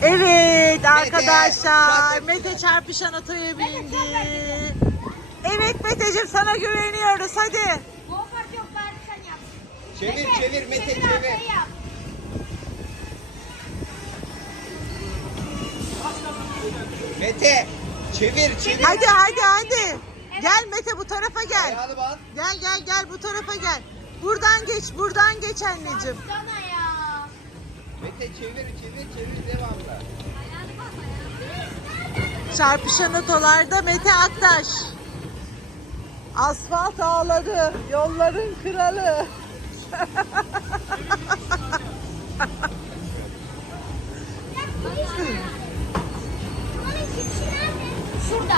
Evet arkadaşlar, Mete, Mete çarpışan otoya bindi. Evet Meteciğim, sana güveniyoruz, hadi. Go kart yok, bari sen yap. Çevir Mete çevir. Arkayı yap. Mete çevir. Hadi hadi hadi. Gel Mete, bu tarafa gel. Ayağını bas. Gel bu tarafa gel. Buradan geç anneciğim. Sana ya. Mete çevir devamlı. Ayağını bas, ayağını. Çarpışan otolarda Mete Aktaş. Asfalt ağları, yolların kralı. Şurada.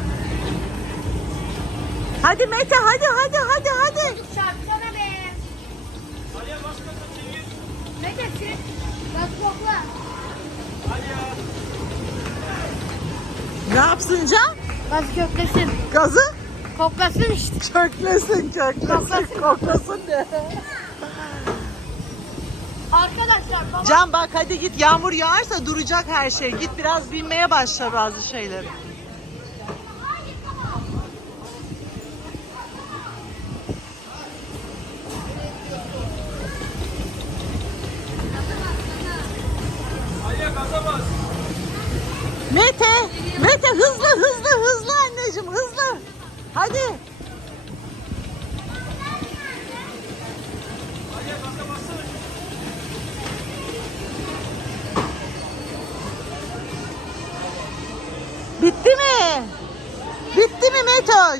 Hadi Mete, hadi. Çarpsana be. Mete çık. Bak kokla. Ne yapsın Can? Bak köklesin. Gazı Koklasın işte. köklesin, koklasın de. Arkadaşlar baba. Can bak, hadi git, yağmur yağarsa duracak her şey. Git biraz binmeye başla bazı şeyleri. Mete hızlı anneciğim, hızlı. Hadi. Bitti mi? Bitti mi Metoş?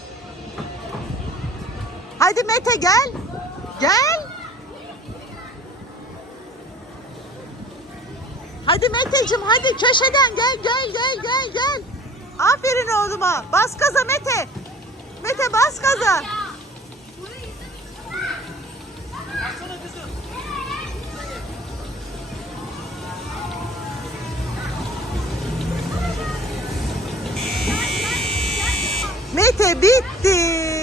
Hadi Mete gel. Gel. Hadi Meteciğim, hadi köşeden gel. Aferin oğluma. Bas gaza Mete. Mete bas gaza. Mete bitti.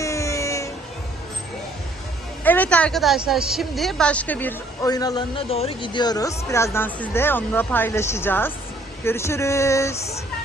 Evet arkadaşlar, şimdi başka bir oyun alanına doğru gidiyoruz. Birazdan sizle onunla paylaşacağız. Görüşürüz.